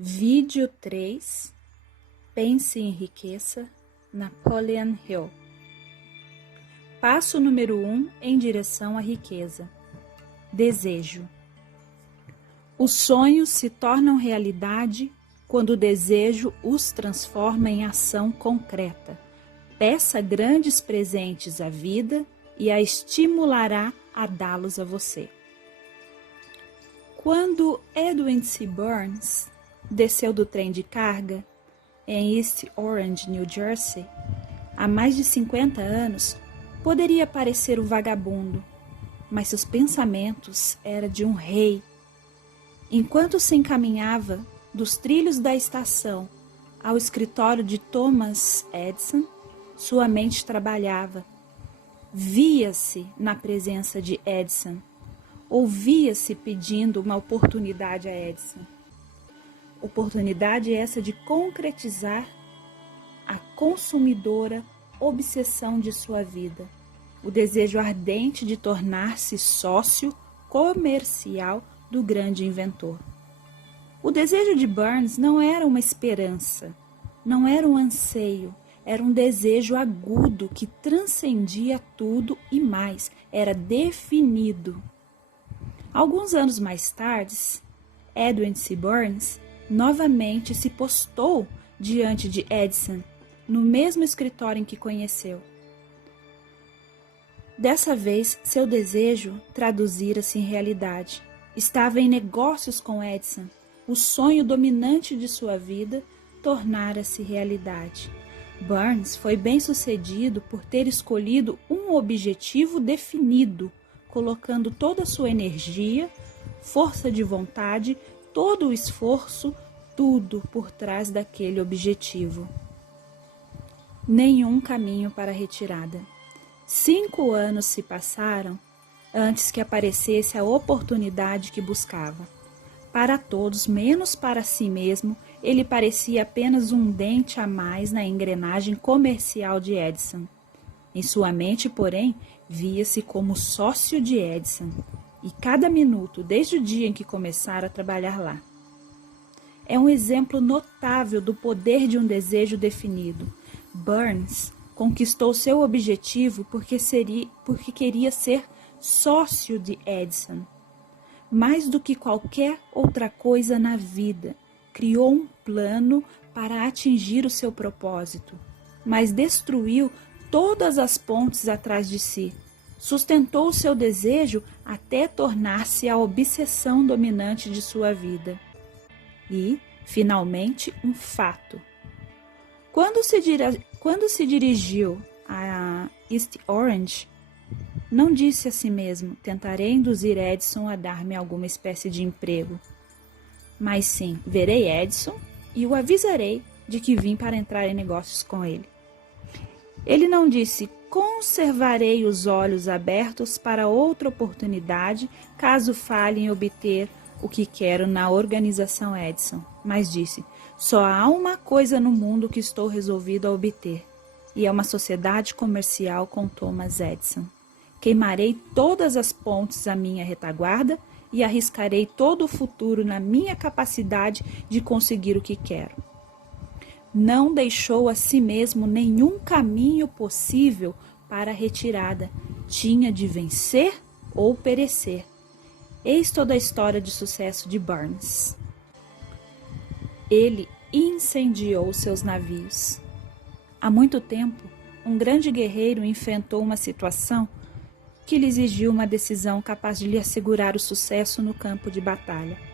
Vídeo 3. Pense e enriqueça. Napoleon Hill. Passo número 1 em direção à riqueza. Desejo. Os sonhos se tornam realidade quando o desejo os transforma em ação concreta. Peça grandes presentes à vida e a estimulará a dá-los a você. Quando Edwin C. Burns desceu do trem de carga em East Orange, New Jersey, há mais de 50 anos, poderia parecer o vagabundo, mas seus pensamentos eram de um rei. Enquanto se encaminhava dos trilhos da estação ao escritório de Thomas Edison, sua mente trabalhava. Via-se na presença de Edison, ouvia-se pedindo uma oportunidade a Edison. Oportunidade essa de concretizar a consumidora obsessão de sua vida, o desejo ardente de tornar-se sócio comercial do grande inventor. O desejo de Burns não era uma esperança, não era um anseio, era um desejo agudo que transcendia tudo e mais, era definido. Alguns anos mais tarde, Edwin C. Burns novamente se postou diante de Edison, no mesmo escritório em que conheceu. Dessa vez, seu desejo traduzira-se em realidade. Estava em negócios com Edison. O sonho dominante de sua vida tornara-se realidade. Burns foi bem-sucedido por ter escolhido um objetivo definido, colocando toda a sua energia, força de vontade, todo o esforço, tudo por trás daquele objetivo. Nenhum caminho para a retirada. 5 anos se passaram antes que aparecesse a oportunidade que buscava. Para todos, menos para si mesmo, ele parecia apenas um dente a mais na engrenagem comercial de Edison. Em sua mente, porém, via-se como sócio de Edison, e cada minuto, desde o dia em que começara a trabalhar lá. É um exemplo notável do poder de um desejo definido. Burns conquistou seu objetivo porque queria ser sócio de Edison. Mais do que qualquer outra coisa na vida, criou um plano para atingir o seu propósito, mas destruiu todas as pontes atrás de si. Sustentou o seu desejo até tornar-se a obsessão dominante de sua vida. E, finalmente, um fato. Quando se dirigiu a East Orange, não disse a si mesmo, tentarei induzir Edison a dar-me alguma espécie de emprego. Mas sim, verei Edison e o avisarei de que vim para entrar em negócios com ele. Ele não disse, conservarei os olhos abertos para outra oportunidade, caso falhe em obter o que quero na organização Edison, mas disse, só há uma coisa no mundo que estou resolvido a obter, e é uma sociedade comercial com Thomas Edison. Queimarei todas as pontes à minha retaguarda e arriscarei todo o futuro na minha capacidade de conseguir o que quero. Não deixou a si mesmo nenhum caminho possível para a retirada. Tinha de vencer ou perecer. Eis toda a história de sucesso de Burns. Ele incendiou seus navios. Há muito tempo, um grande guerreiro enfrentou uma situação que lhe exigiu uma decisão capaz de lhe assegurar o sucesso no campo de batalha.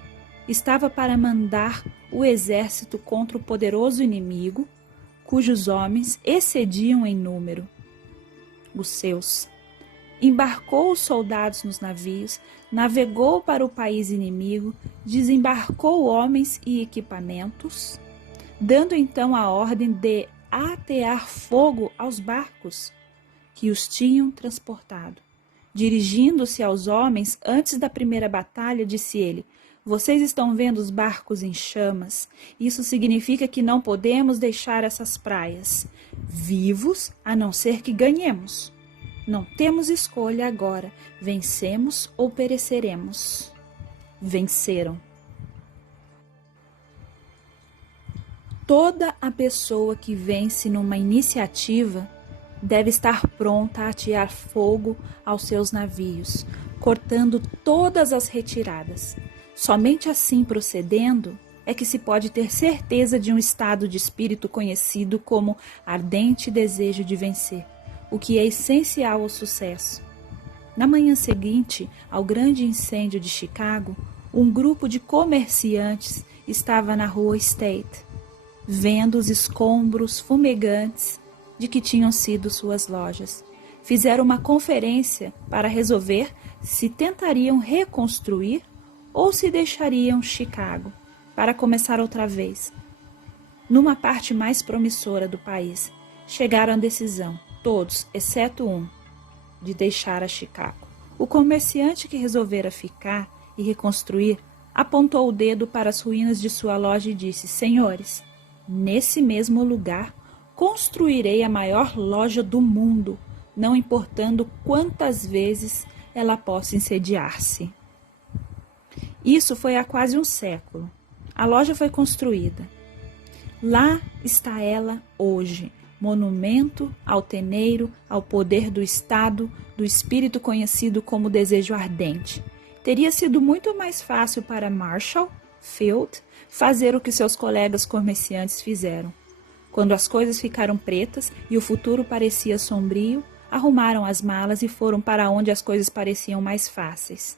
Estava para mandar o exército contra o poderoso inimigo, cujos homens excediam em número os seus. Embarcou os soldados nos navios, navegou para o país inimigo, desembarcou homens e equipamentos, dando então a ordem de atear fogo aos barcos que os tinham transportado. Dirigindo-se aos homens antes da primeira batalha, disse ele, vocês estão vendo os barcos em chamas? Isso significa que não podemos deixar essas praias vivos, a não ser que ganhemos. Não temos escolha agora. Vencemos ou pereceremos. Venceram. Toda a pessoa que vence numa iniciativa deve estar pronta a atear fogo aos seus navios, cortando todas as retiradas. Somente assim procedendo é que se pode ter certeza de um estado de espírito conhecido como ardente desejo de vencer, o que é essencial ao sucesso. Na manhã seguinte ao grande incêndio de Chicago, um grupo de comerciantes estava na rua State, vendo os escombros fumegantes de que tinham sido suas lojas. Fizeram uma conferência para resolver se tentariam reconstruir ou se deixariam Chicago para começar outra vez. Numa parte mais promissora do país, chegaram à decisão, todos, exceto um, de deixar a Chicago. O comerciante que resolvera ficar e reconstruir apontou o dedo para as ruínas de sua loja e disse: Senhores, nesse mesmo lugar construirei a maior loja do mundo, não importando quantas vezes ela possa incendiar-se. Isso foi há quase um século. A loja foi construída. Lá está ela hoje, monumento altaneiro ao poder do Estado, do espírito conhecido como desejo ardente. Teria sido muito mais fácil para Marshall Field fazer o que seus colegas comerciantes fizeram. Quando as coisas ficaram pretas e o futuro parecia sombrio, arrumaram as malas e foram para onde as coisas pareciam mais fáceis.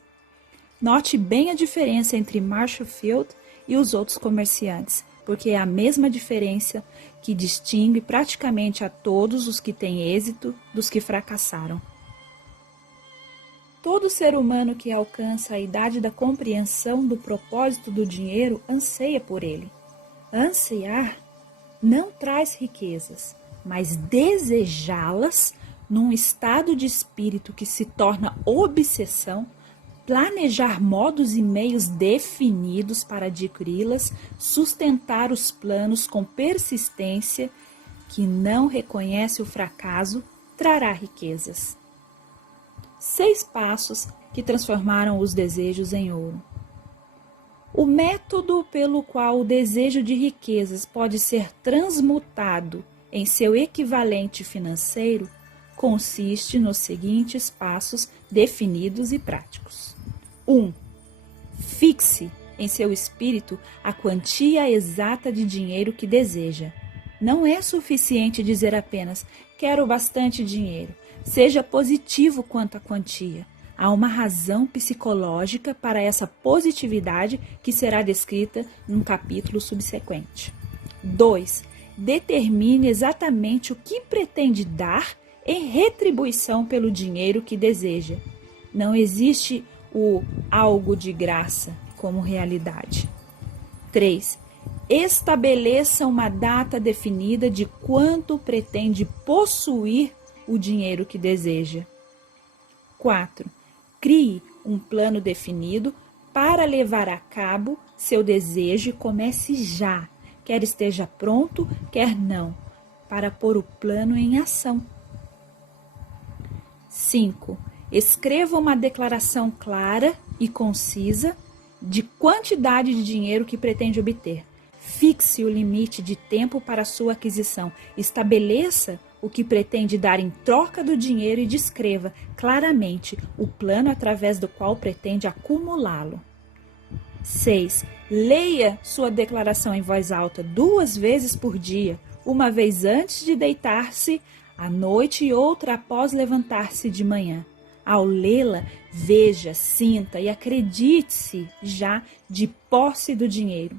Note bem a diferença entre Marshall Field e os outros comerciantes, porque é a mesma diferença que distingue praticamente a todos os que têm êxito dos que fracassaram. Todo ser humano que alcança a idade da compreensão do propósito do dinheiro anseia por ele. Ansiar não traz riquezas, mas desejá-las num estado de espírito que se torna obsessão, planejar modos e meios definidos para adquiri-las, sustentar os planos com persistência, que não reconhece o fracasso, trará riquezas. 6 passos que transformaram os desejos em ouro. O método pelo qual o desejo de riquezas pode ser transmutado em seu equivalente financeiro consiste nos seguintes passos definidos e práticos. 1. Fixe em seu espírito a quantia exata de dinheiro que deseja. Não é suficiente dizer apenas, quero bastante dinheiro. Seja positivo quanto à quantia. Há uma razão psicológica para essa positividade que será descrita num capítulo subsequente. 2. Determine exatamente o que pretende dar em retribuição pelo dinheiro que deseja. Não existe o algo de graça como realidade. 3. Estabeleça uma data definida de quanto pretende possuir o dinheiro que deseja. 4. Crie um plano definido para levar a cabo seu desejo e comece já, quer esteja pronto, quer não, para pôr o plano em ação. 5. Escreva uma declaração clara e concisa de quantidade de dinheiro que pretende obter. Fixe o limite de tempo para sua aquisição. Estabeleça o que pretende dar em troca do dinheiro e descreva claramente o plano através do qual pretende acumulá-lo. 6. Leia sua declaração em voz alta 2 vezes por dia, uma vez antes de deitar-se à noite e outra após levantar-se de manhã. Ao lê-la, veja, sinta e acredite-se já de posse do dinheiro.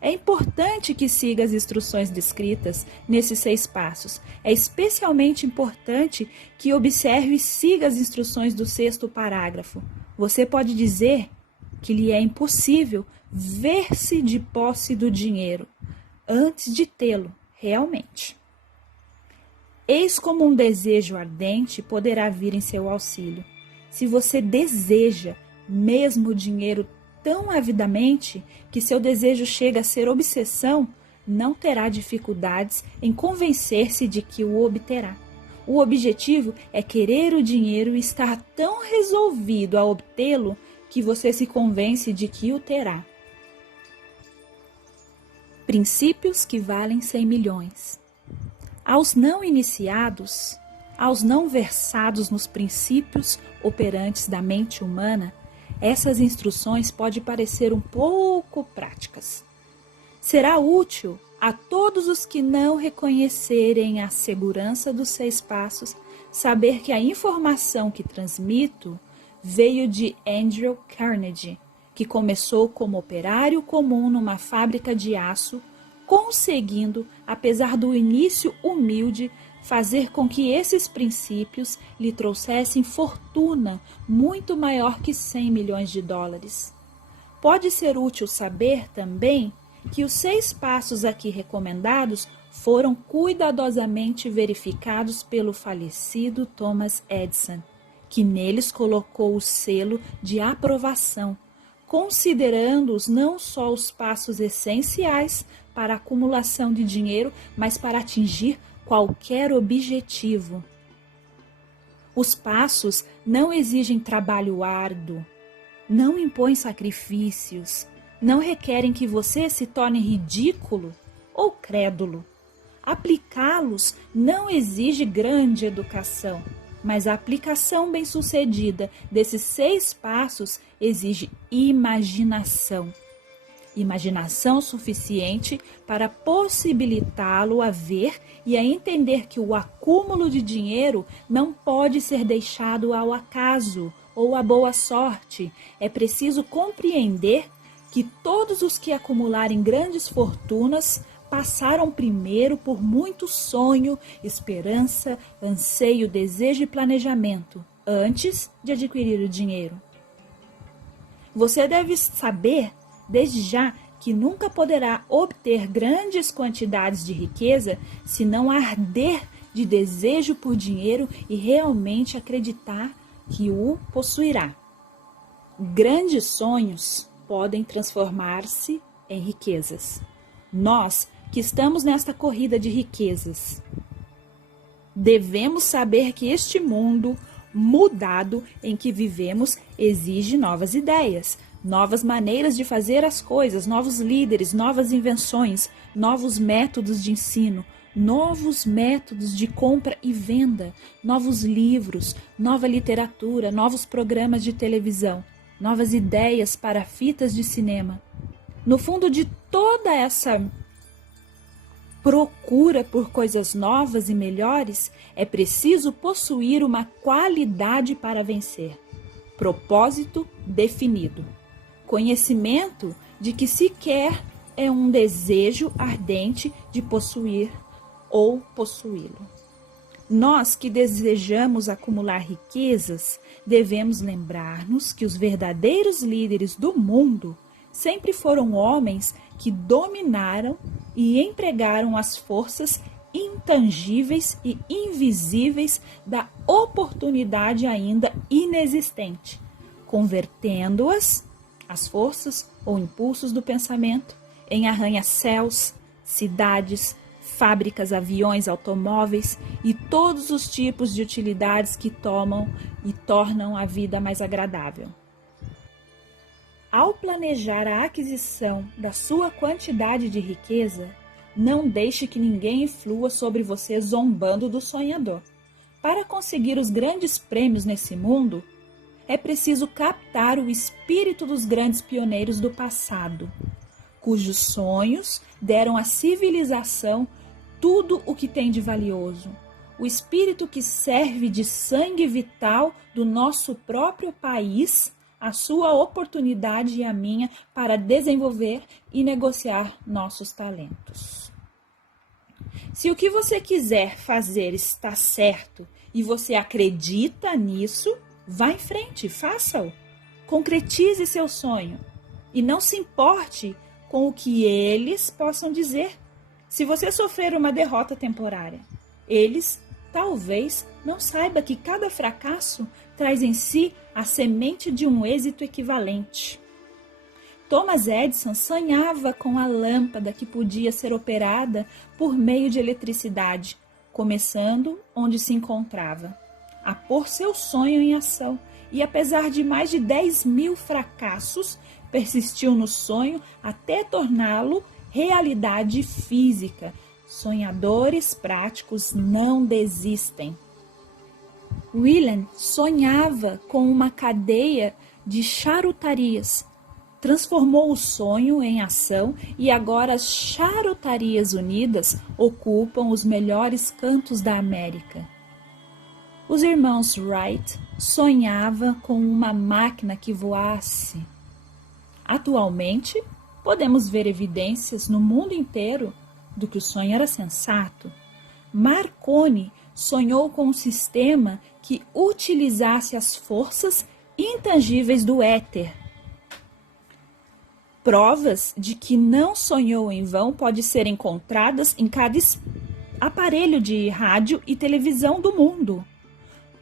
É importante que siga as instruções descritas nesses 6 passos. É especialmente importante que observe e siga as instruções do 6º parágrafo. Você pode dizer que lhe é impossível ver-se de posse do dinheiro antes de tê-lo realmente. Eis como um desejo ardente poderá vir em seu auxílio. Se você deseja mesmo o dinheiro tão avidamente que seu desejo chega a ser obsessão, não terá dificuldades em convencer-se de que o obterá. O objetivo é querer o dinheiro e estar tão resolvido a obtê-lo que você se convence de que o terá. Princípios que valem 100 milhões. Aos não iniciados, aos não versados nos princípios operantes da mente humana, essas instruções podem parecer um pouco práticas. Será útil a todos os que não reconhecerem a segurança dos 6 passos saber que a informação que transmito veio de Andrew Carnegie, que começou como operário comum numa fábrica de aço, conseguindo, apesar do início humilde, fazer com que esses princípios lhe trouxessem fortuna muito maior que 100 milhões de dólares. Pode ser útil saber também que os 6 passos aqui recomendados foram cuidadosamente verificados pelo falecido Thomas Edison, que neles colocou o selo de aprovação, considerando-os não só os passos essenciais para a acumulação de dinheiro, mas para atingir qualquer objetivo. Os passos não exigem trabalho árduo, não impõem sacrifícios, não requerem que você se torne ridículo ou crédulo. Aplicá-los não exige grande educação, mas a aplicação bem-sucedida desses 6 passos exige imaginação. Imaginação suficiente para possibilitá-lo a ver e a entender que o acúmulo de dinheiro não pode ser deixado ao acaso ou à boa sorte. É preciso compreender que todos os que acumularem grandes fortunas passaram primeiro por muito sonho, esperança, anseio, desejo e planejamento, antes de adquirir o dinheiro. Você deve saber, desde já, que nunca poderá obter grandes quantidades de riqueza se não arder de desejo por dinheiro e realmente acreditar que o possuirá. Grandes sonhos podem transformar-se em riquezas. Nós que estamos nesta corrida de riquezas, devemos saber que este mundo mudado em que vivemos exige novas ideias, novas maneiras de fazer as coisas, novos líderes, novas invenções, novos métodos de ensino, novos métodos de compra e venda, novos livros, nova literatura, novos programas de televisão, novas ideias para fitas de cinema. No fundo de toda essa procura por coisas novas e melhores, é preciso possuir uma qualidade para vencer: propósito definido, conhecimento de que se quer é um desejo ardente de possuir ou possuí-lo. Nós que desejamos acumular riquezas, devemos lembrar-nos que os verdadeiros líderes do mundo sempre foram homens que dominaram e empregaram as forças intangíveis e invisíveis da oportunidade ainda inexistente, convertendo-as, as forças ou impulsos do pensamento, em arranha-céus, cidades, fábricas, aviões, automóveis e todos os tipos de utilidades que tomam e tornam a vida mais agradável. Ao planejar a aquisição da sua quantidade de riqueza, não deixe que ninguém influa sobre você zombando do sonhador. Para conseguir os grandes prêmios nesse mundo, é preciso captar o espírito dos grandes pioneiros do passado, cujos sonhos deram à civilização tudo o que tem de valioso. O espírito que serve de sangue vital do nosso próprio país, a sua oportunidade e a minha para desenvolver e negociar nossos talentos. Se o que você quiser fazer está certo e você acredita nisso, vá em frente, faça-o. Concretize seu sonho e não se importe com o que eles possam dizer. Se você sofrer uma derrota temporária, eles talvez não saibam que cada fracasso traz em si a semente de um êxito equivalente. Thomas Edison sonhava com a lâmpada que podia ser operada por meio de eletricidade, começando onde se encontrava, a pôr seu sonho em ação e, apesar de mais de 10.000 fracassos, persistiu no sonho até torná-lo realidade física. Sonhadores práticos não desistem. William sonhava com uma cadeia de charutarias. Transformou o sonho em ação e agora as Charutarias Unidas ocupam os melhores cantos da América. Os irmãos Wright sonhavam com uma máquina que voasse. Atualmente, podemos ver evidências no mundo inteiro do que o sonho era sensato. Marconi sonhou com um sistema que utilizasse as forças intangíveis do éter. Provas de que não sonhou em vão podem ser encontradas em cada aparelho de rádio e televisão do mundo.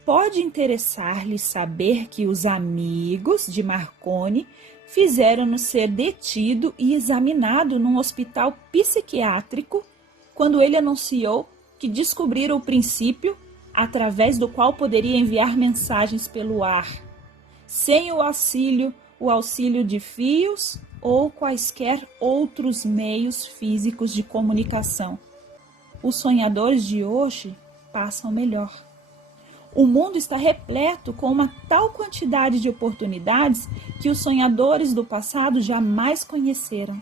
Pode interessar-lhe saber que os amigos de Marconi fizeram-no ser detido e examinado num hospital psiquiátrico quando ele anunciou que descobriram o princípio através do qual poderia enviar mensagens pelo ar, sem o auxílio de fios ou quaisquer outros meios físicos de comunicação. Os sonhadores de hoje passam melhor. O mundo está repleto com uma tal quantidade de oportunidades que os sonhadores do passado jamais conheceram.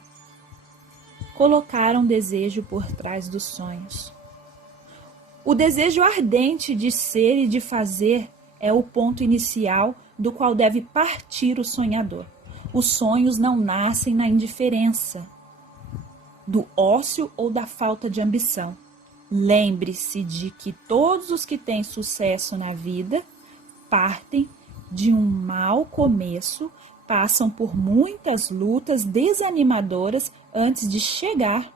Colocaram desejo por trás dos sonhos. O desejo ardente de ser e de fazer é o ponto inicial do qual deve partir o sonhador. Os sonhos não nascem na indiferença, do ócio ou da falta de ambição. Lembre-se de que todos os que têm sucesso na vida partem de um mau começo, passam por muitas lutas desanimadoras antes de chegar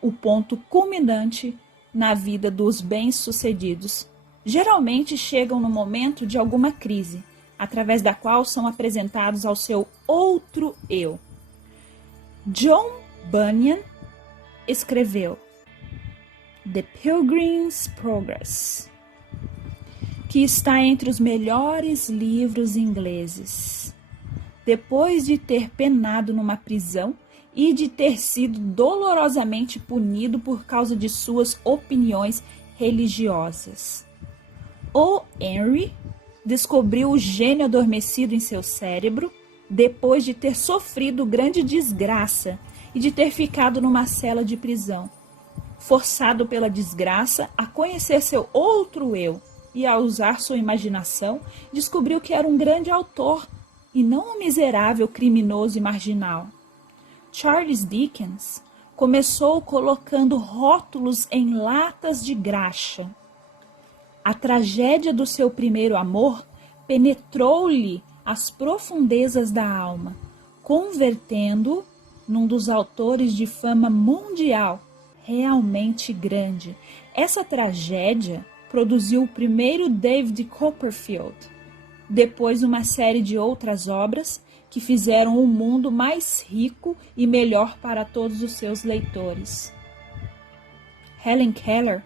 o ponto culminante na vida dos bem-sucedidos. Geralmente chegam no momento de alguma crise, através da qual são apresentados ao seu outro eu. John Bunyan escreveu The Pilgrim's Progress, que está entre os melhores livros ingleses. Depois de ter penado numa prisão e de ter sido dolorosamente punido por causa de suas opiniões religiosas, O. Henry descobriu o gênio adormecido em seu cérebro depois de ter sofrido grande desgraça e de ter ficado numa cela de prisão. Forçado pela desgraça a conhecer seu outro eu e a usar sua imaginação, descobriu que era um grande autor e não um miserável criminoso e marginal. Charles Dickens começou colocando rótulos em latas de graxa. A tragédia do seu primeiro amor penetrou-lhe as profundezas da alma, convertendo-o num dos autores de fama mundial realmente grande. Essa tragédia produziu o primeiro David Copperfield, depois uma série de outras obras que fizeram o mundo mais rico e melhor para todos os seus leitores. Helen Keller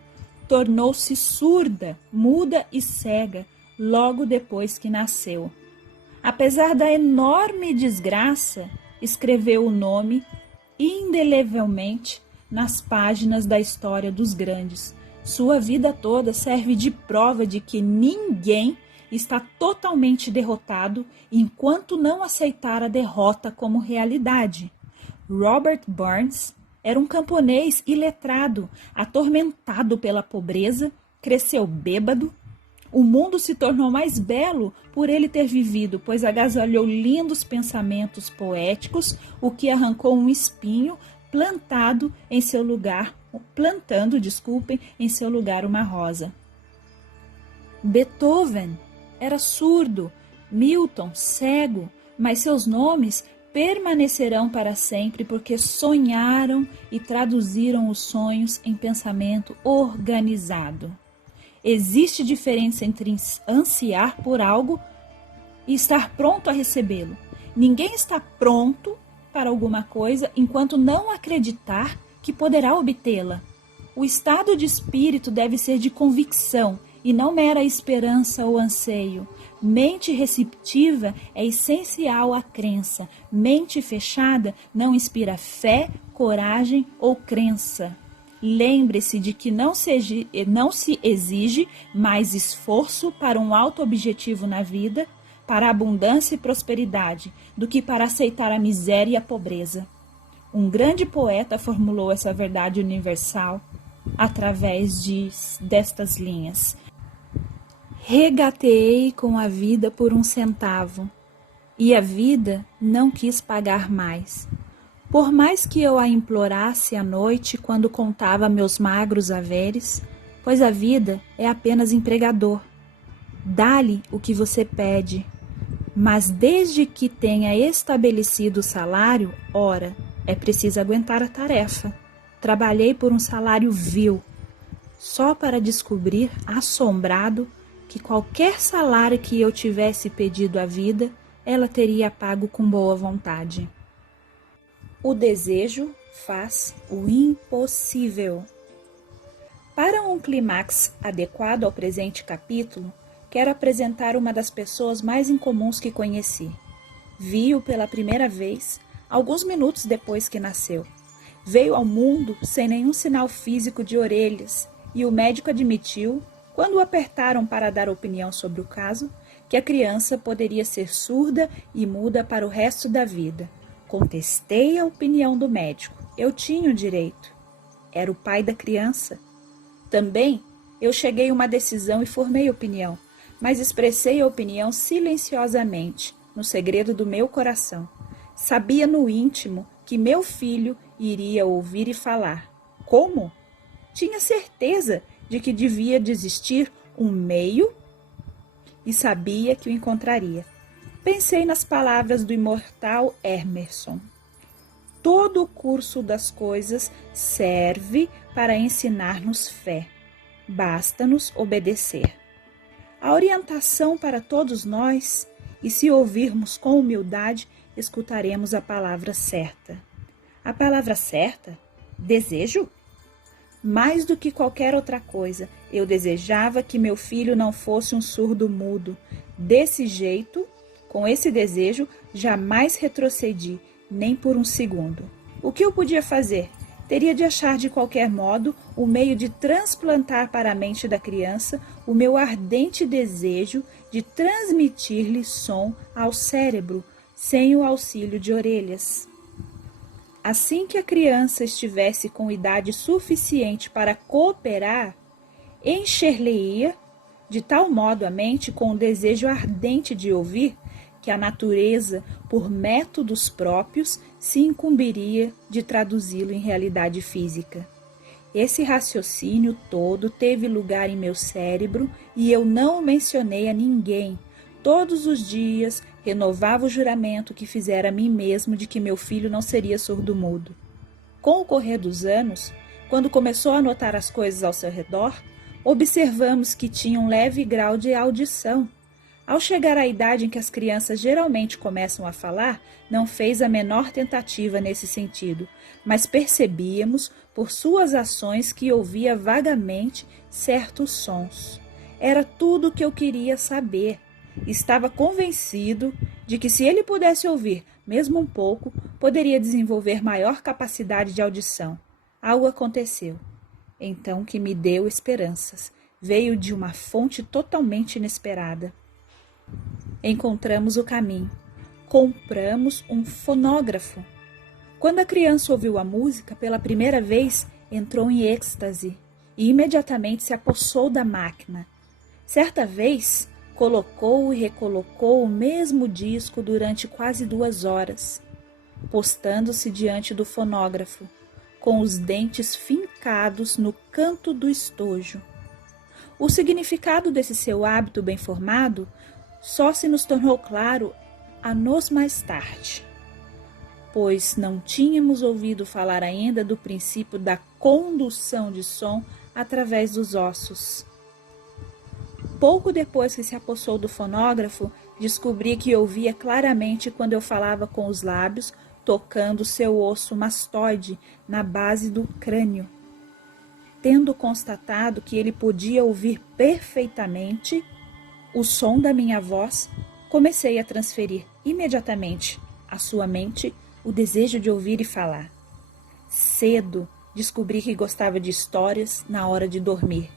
tornou-se surda, muda e cega logo depois que nasceu. Apesar da enorme desgraça, escreveu o nome indelevelmente nas páginas da história dos grandes. Sua vida toda serve de prova de que ninguém está totalmente derrotado enquanto não aceitar a derrota como realidade. Robert Burns era um camponês iletrado, atormentado pela pobreza, cresceu bêbado. O mundo se tornou mais belo por ele ter vivido, pois agasalhou lindos pensamentos poéticos, o que arrancou um espinho plantando em seu lugar uma rosa. Beethoven era surdo, Milton cego, mas seus nomes permanecerão para sempre porque sonharam e traduziram os sonhos em pensamento organizado. Existe diferença entre ansiar por algo e estar pronto a recebê-lo. Ninguém está pronto para alguma coisa enquanto não acreditar que poderá obtê-la. O estado de espírito deve ser de convicção e não mera esperança ou anseio. Mente receptiva é essencial à crença. Mente fechada não inspira fé, coragem ou crença. Lembre-se de que não se exige mais esforço para um alto objetivo na vida, para a abundância e prosperidade, do que para aceitar a miséria e a pobreza. Um grande poeta formulou essa verdade universal através destas linhas. Regateei com a vida por 1 centavo, e a vida não quis pagar mais. Por mais que eu a implorasse à noite quando contava meus magros haveres, pois a vida é apenas empregador. Dá-lhe o que você pede, mas desde que tenha estabelecido o salário, ora, é preciso aguentar a tarefa. Trabalhei por um salário vil, só para descobrir, assombrado, que qualquer salário que eu tivesse pedido à vida, ela teria pago com boa vontade. O desejo faz o impossível. Para um clímax adequado ao presente capítulo, quero apresentar uma das pessoas mais incomuns que conheci. Vi-o pela primeira vez, alguns minutos depois que nasceu. Veio ao mundo sem nenhum sinal físico de orelhas, e o médico admitiu, quando o apertaram para dar opinião sobre o caso, que a criança poderia ser surda e muda para o resto da vida. Contestei a opinião do médico. Eu tinha o direito. Era o pai da criança. Também eu cheguei a uma decisão e formei opinião, mas expressei a opinião silenciosamente, no segredo do meu coração. Sabia no íntimo que meu filho iria ouvir e falar. Como? Tinha certeza de que devia existir um meio e sabia que o encontraria. Pensei nas palavras do imortal Emerson. Todo o curso das coisas serve para ensinar-nos fé. Basta-nos obedecer. A orientação para todos nós, e se ouvirmos com humildade, escutaremos a palavra certa. A palavra certa? Desejo? Mais do que qualquer outra coisa, eu desejava que meu filho não fosse um surdo mudo. Desse jeito, com esse desejo, jamais retrocedi, nem por um segundo. O que eu podia fazer? Teria de achar de qualquer modo o meio de transplantar para a mente da criança o meu ardente desejo de transmitir-lhe som ao cérebro, sem o auxílio de orelhas. Assim que a criança estivesse com idade suficiente para cooperar, encher-lhe-ia de tal modo a mente com o desejo ardente de ouvir, que a natureza, por métodos próprios, se incumbiria de traduzi-lo em realidade física. Esse raciocínio todo teve lugar em meu cérebro e eu não o mencionei a ninguém. Todos os dias renovava o juramento que fizera a mim mesmo de que meu filho não seria surdo-mudo. Com o correr dos anos, quando começou a notar as coisas ao seu redor, observamos que tinha um leve grau de audição. Ao chegar à idade em que as crianças geralmente começam a falar, não fez a menor tentativa nesse sentido, mas percebíamos por suas ações que ouvia vagamente certos sons. Era tudo o que eu queria saber. Estava convencido de que se ele pudesse ouvir, mesmo um pouco, poderia desenvolver maior capacidade de audição. Algo aconteceu. Então que me deu esperanças. Veio de uma fonte totalmente inesperada. Encontramos o caminho. Compramos um fonógrafo. Quando a criança ouviu a música pela primeira vez, entrou em êxtase e imediatamente se apossou da máquina. Certa vez, colocou e recolocou o mesmo disco durante quase 2 horas, postando-se diante do fonógrafo, com os dentes fincados no canto do estojo. O significado desse seu hábito bem formado só se nos tornou claro anos mais tarde, pois não tínhamos ouvido falar ainda do princípio da condução de som através dos ossos. Pouco depois que se apossou do fonógrafo, descobri que ouvia claramente quando eu falava com os lábios, tocando seu osso mastoide na base do crânio. Tendo constatado que ele podia ouvir perfeitamente o som da minha voz, comecei a transferir imediatamente à sua mente o desejo de ouvir e falar. Cedo descobri que gostava de histórias na hora de dormir,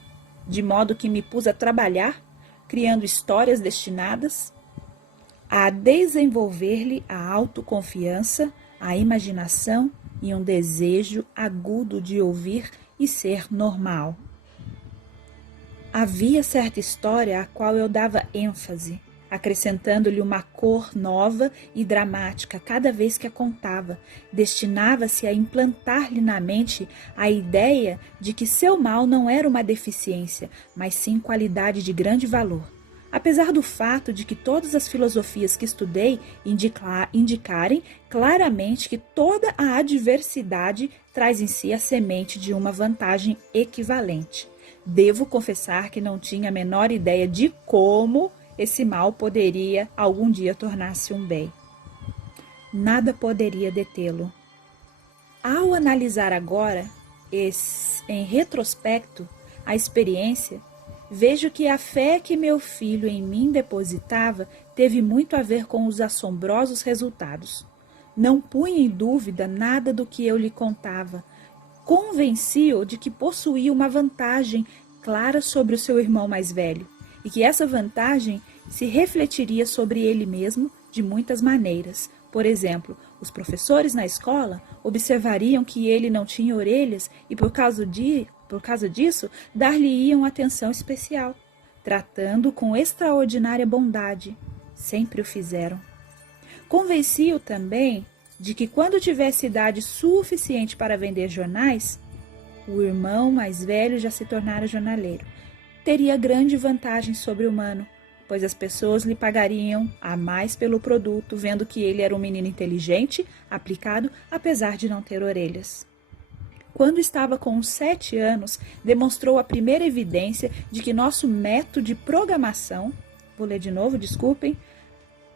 de modo que me pus a trabalhar, criando histórias destinadas a desenvolver-lhe a autoconfiança, a imaginação e um desejo agudo de ouvir e ser normal. Havia certa história à qual eu dava ênfase, acrescentando-lhe uma cor nova e dramática cada vez que a contava. Destinava-se a implantar-lhe na mente a ideia de que seu mal não era uma deficiência, mas sim qualidade de grande valor. Apesar do fato de que todas as filosofias que estudei indicarem claramente que toda a adversidade traz em si a semente de uma vantagem equivalente. Devo confessar que não tinha a menor ideia de como esse mal poderia algum dia tornar-se um bem. Nada poderia detê-lo. Ao analisar agora, em retrospecto, a experiência, vejo que a fé que meu filho em mim depositava teve muito a ver com os assombrosos resultados. Não punha em dúvida nada do que eu lhe contava. Convenci-o de que possuía uma vantagem clara sobre o seu irmão mais velho, e que essa vantagem se refletiria sobre ele mesmo de muitas maneiras. Por exemplo, os professores na escola observariam que ele não tinha orelhas e, por causa disso, dar-lhe-iam atenção especial, tratando com extraordinária bondade. Sempre o fizeram. Convenci-o também de que, quando tivesse idade suficiente para vender jornais, o irmão mais velho já se tornara jornaleiro. Teria grande vantagem sobre o humano, pois as pessoas lhe pagariam a mais pelo produto, vendo que ele era um menino inteligente, aplicado, apesar de não ter orelhas. Quando estava com uns 7 anos, demonstrou a primeira evidência de que nosso método de programação... Vou ler de novo, desculpem.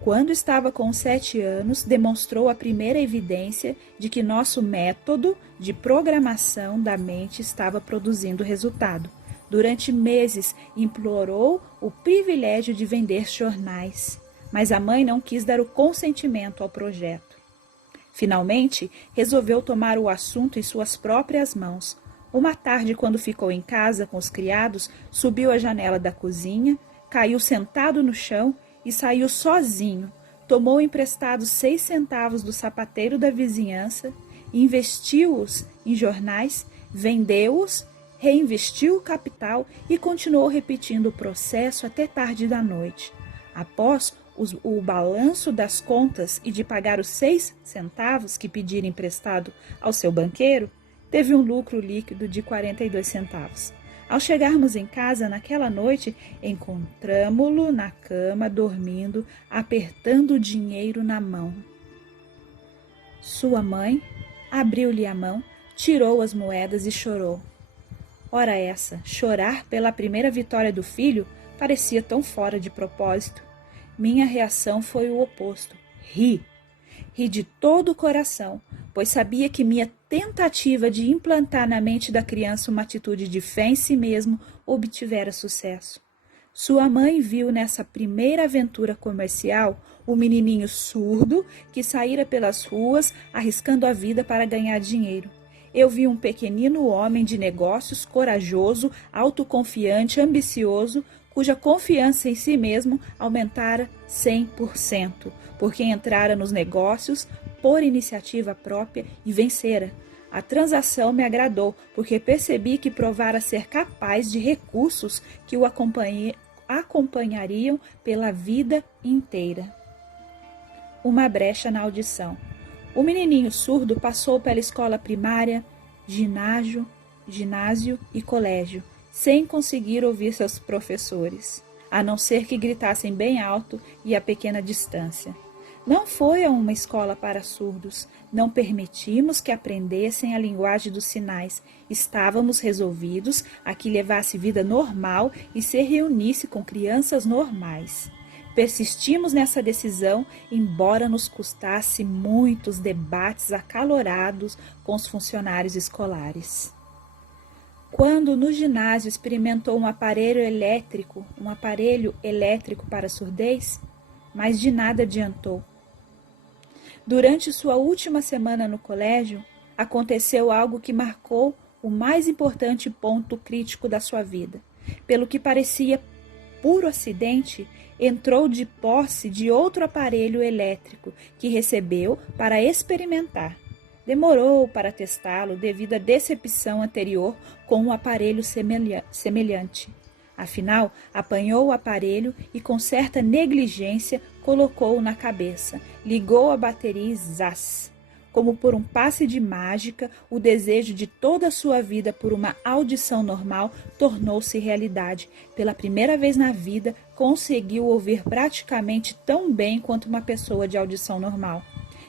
Quando estava com 7 anos, demonstrou a primeira evidência de que nosso método de programação da mente estava produzindo resultado. Durante meses, implorou o privilégio de vender jornais, mas a mãe não quis dar o consentimento ao projeto. Finalmente, resolveu tomar o assunto em suas próprias mãos. Uma tarde, quando ficou em casa com os criados, subiu à janela da cozinha, caiu sentado no chão e saiu sozinho. Tomou emprestados 6 centavos do sapateiro da vizinhança, investiu-os em jornais, vendeu-os, reinvestiu o capital e continuou repetindo o processo até tarde da noite. Após o balanço das contas e de pagar os 6 centavos que pedira emprestado ao seu banqueiro, teve um lucro líquido de 42 centavos. Ao chegarmos em casa naquela noite, encontramo-lo na cama, dormindo, apertando o dinheiro na mão. Sua mãe abriu-lhe a mão, tirou as moedas e chorou. Ora essa, chorar pela primeira vitória do filho parecia tão fora de propósito. Minha reação foi o oposto. Ri de todo o coração, pois sabia que minha tentativa de implantar na mente da criança uma atitude de fé em si mesmo obtivera sucesso. Sua mãe viu nessa primeira aventura comercial o menininho surdo que saíra pelas ruas arriscando a vida para ganhar dinheiro. Eu vi um pequenino homem de negócios, corajoso, autoconfiante, ambicioso, cuja confiança em si mesmo aumentara 100%, porque entrara nos negócios por iniciativa própria e vencera. A transação me agradou, porque percebi que provara ser capaz de recursos que o acompanhariam pela vida inteira. Uma brecha na audição. O menininho surdo passou pela escola primária, ginásio e colégio, sem conseguir ouvir seus professores, a não ser que gritassem bem alto e a pequena distância. Não foi a uma escola para surdos. Não permitimos que aprendessem a linguagem dos sinais. Estávamos resolvidos a que levasse vida normal e se reunisse com crianças normais. Persistimos nessa decisão, embora nos custasse muitos debates acalorados com os funcionários escolares. Quando no ginásio experimentou um aparelho elétrico para surdez, mas de nada adiantou. Durante sua última semana no colégio, aconteceu algo que marcou o mais importante ponto crítico da sua vida. Pelo que parecia puro acidente, entrou de posse de outro aparelho elétrico que recebeu para experimentar. Demorou para testá-lo devido à decepção anterior com um aparelho semelhante. Afinal, apanhou o aparelho e, com certa negligência, colocou-o na cabeça. Ligou a bateria e zás! Como por um passe de mágica, o desejo de toda a sua vida por uma audição normal tornou-se realidade. Pela primeira vez na vida, conseguiu ouvir praticamente tão bem quanto uma pessoa de audição normal.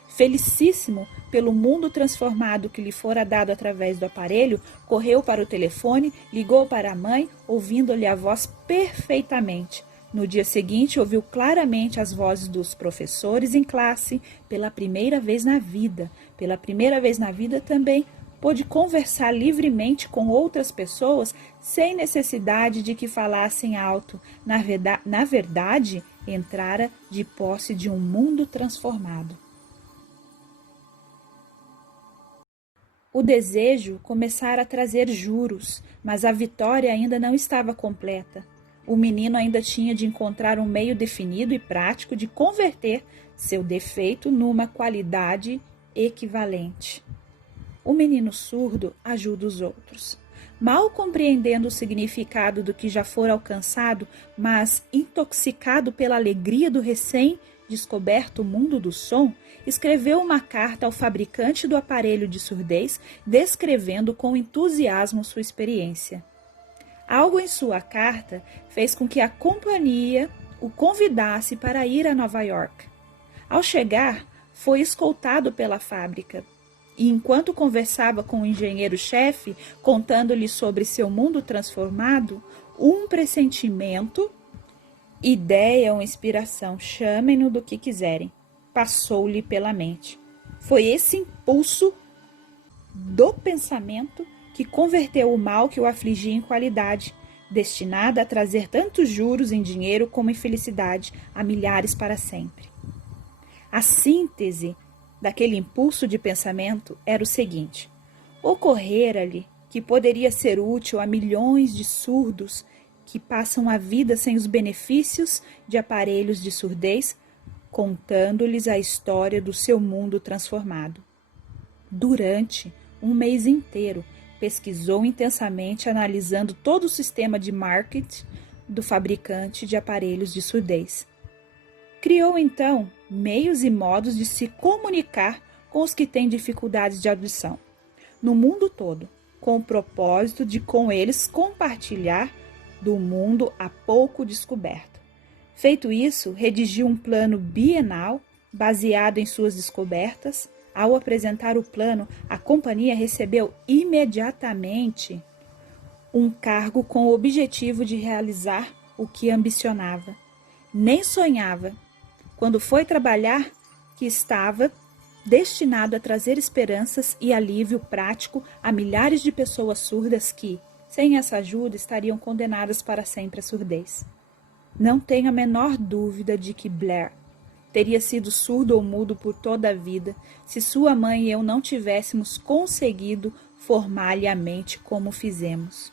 Felicíssimo pelo mundo transformado que lhe fora dado através do aparelho, correu para o telefone, ligou para a mãe, ouvindo-lhe a voz perfeitamente. No dia seguinte, ouviu claramente as vozes dos professores em classe pela primeira vez na vida. Pela primeira vez na vida também pôde conversar livremente com outras pessoas sem necessidade de que falassem alto. Na verdade, entrara de posse de um mundo transformado. O desejo começara a trazer juros, mas a vitória ainda não estava completa. O menino ainda tinha de encontrar um meio definido e prático de converter seu defeito numa qualidade equivalente. O menino surdo ajuda os outros. Mal compreendendo o significado do que já fora alcançado, mas intoxicado pela alegria do recém-descoberto mundo do som, escreveu uma carta ao fabricante do aparelho de surdez, descrevendo com entusiasmo sua experiência. Algo em sua carta fez com que a companhia o convidasse para ir a Nova York. Ao chegar, foi escoltado pela fábrica e, enquanto conversava com o engenheiro-chefe, contando-lhe sobre seu mundo transformado, um pressentimento, ideia ou inspiração, chamem-no do que quiserem, passou-lhe pela mente. Foi esse impulso do pensamento que converteu o mal que o afligia em qualidade, destinada a trazer tantos juros em dinheiro como em felicidade a milhares para sempre. A síntese daquele impulso de pensamento era o seguinte: ocorrera-lhe que poderia ser útil a milhões de surdos que passam a vida sem os benefícios de aparelhos de surdez, contando-lhes a história do seu mundo transformado. Durante um mês inteiro, pesquisou intensamente, analisando todo o sistema de marketing do fabricante de aparelhos de surdez. Criou, então, meios e modos de se comunicar com os que têm dificuldades de audição, no mundo todo, com o propósito de com eles compartilhar do mundo há pouco descoberto. Feito isso, redigiu um plano bienal baseado em suas descobertas. Ao apresentar o plano, a companhia recebeu imediatamente um cargo com o objetivo de realizar o que ambicionava. Nem sonhava, quando foi trabalhar, que estava destinado a trazer esperanças e alívio prático a milhares de pessoas surdas que, sem essa ajuda, estariam condenadas para sempre à surdez. Não tenho a menor dúvida de que Blair teria sido surdo ou mudo por toda a vida se sua mãe e eu não tivéssemos conseguido formar-lhe a mente como fizemos.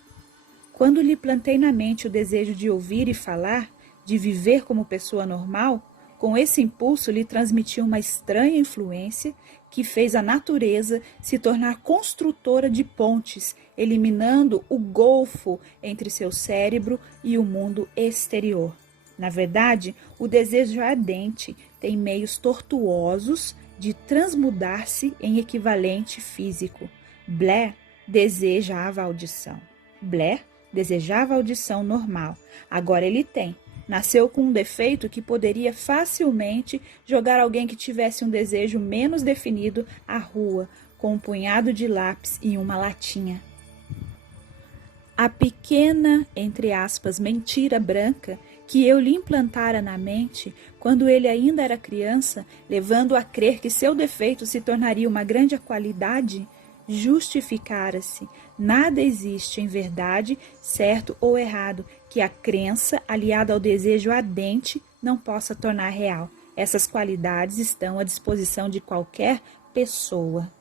Quando lhe plantei na mente o desejo de ouvir e falar, de viver como pessoa normal, com esse impulso lhe transmitiu uma estranha influência que fez a natureza se tornar construtora de pontes, eliminando o golfo entre seu cérebro e o mundo exterior. Na verdade, o desejo ardente tem meios tortuosos de transmudar-se em equivalente físico. Blair desejava audição. Blair desejava audição normal. Agora ele tem. Nasceu com um defeito que poderia facilmente jogar alguém que tivesse um desejo menos definido à rua, com um punhado de lápis e uma latinha. A pequena, entre aspas, mentira branca que eu lhe implantara na mente quando ele ainda era criança, levando-o a crer que seu defeito se tornaria uma grande qualidade, justificara-se. Nada existe em verdade, certo ou errado, que a crença, aliada ao desejo ardente, não possa tornar real. Essas qualidades estão à disposição de qualquer pessoa.